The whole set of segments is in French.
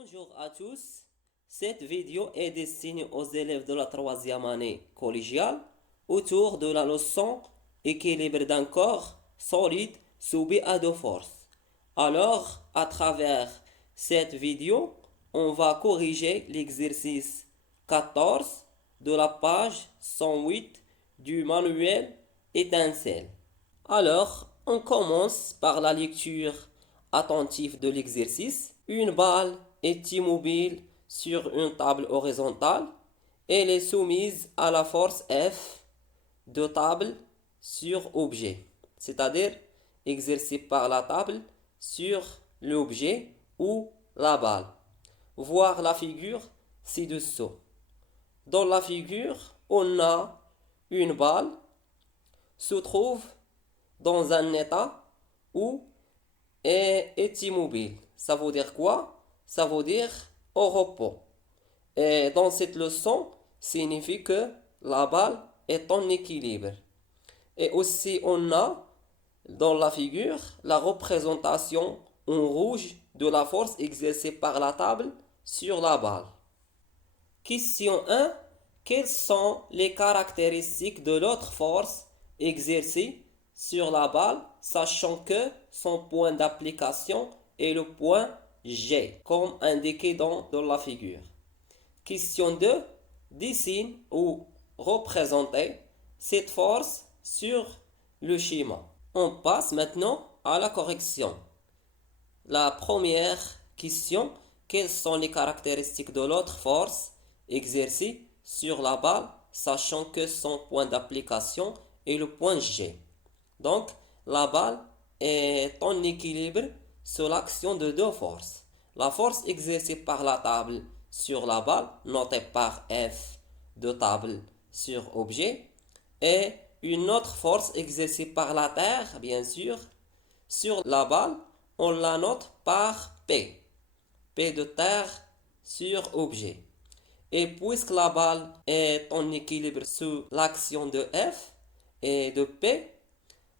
Bonjour à tous. Cette vidéo est destinée aux élèves de la troisième année collégiale autour de la leçon équilibre d'un corps solide soumis à deux forces. Alors, à travers cette vidéo, on va corriger l'exercice 14 de la page 108 du manuel Étincelle. Alors, on commence par la lecture attentive de l'exercice. Une balle est immobile sur une table horizontale. Elle est soumise à la force F de table sur objet, c'est-à-dire exercée par la table sur l'objet ou la balle. Voir la figure ci-dessous. Dans la figure, on a une balle se trouve dans un état où est immobile. Ça veut dire quoi? Ça veut dire au repos. Et dans cette leçon, signifie que la balle est en équilibre. Et aussi, on a dans la figure la représentation en rouge de la force exercée par la table sur la balle. Question 1. Quelles sont les caractéristiques de l'autre force exercée sur la balle, sachant que son point d'application est le point G, comme indiqué dans la figure. Question 2. Dessine ou représentez cette force sur le schéma. On passe maintenant à la correction. La première question, quelles sont les caractéristiques de l'autre force exercée sur la balle, sachant que son point d'application est le point G. Donc, la balle est en équilibre sous l'action de deux forces. La force exercée par la table sur la balle, notée par F de table sur objet, et une autre force exercée par la terre, bien sûr, sur la balle, on la note par P. P de terre sur objet. Et puisque la balle est en équilibre sous l'action de F et de P,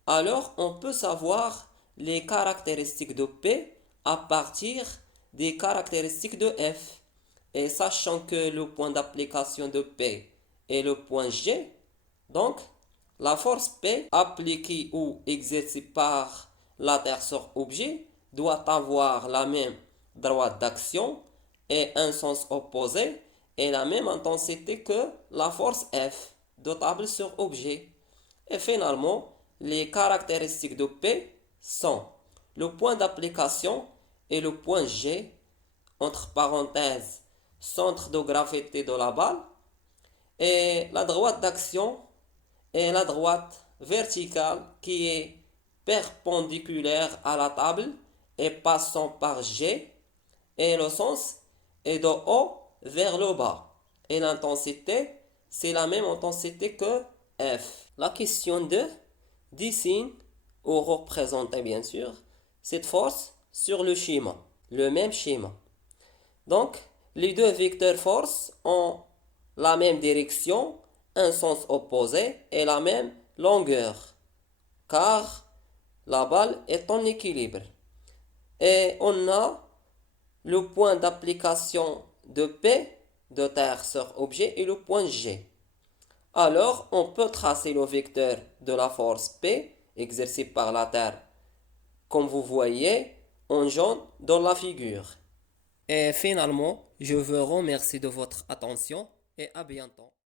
alors on peut savoir les caractéristiques de P à partir des caractéristiques de F. Et sachant que le point d'application de P est le point G, donc la force P appliquée ou exercée par la terre sur objet doit avoir la même droite d'action et un sens opposé et la même intensité que la force F de table sur objet. Et finalement, les caractéristiques de P sont le point d'application et le point G, entre parenthèses, centre de gravité de la balle, et la droite d'action et la droite verticale qui est perpendiculaire à la table et passant par G, et le sens est de haut vers le bas. Et l'intensité, c'est la même intensité que F. La question 2, dessine ou représente bien sûr cette force sur le schéma, le même schéma. Donc, les deux vecteurs force ont la même direction, un sens opposé et la même longueur, car la balle est en équilibre. Et on a le point d'application de P, de terre sur objet, et le point G. Alors, on peut tracer le vecteur de la force P exercée par la terre, comme vous voyez en jaune dans la figure. Et finalement, je vous remercie de votre attention et à bientôt.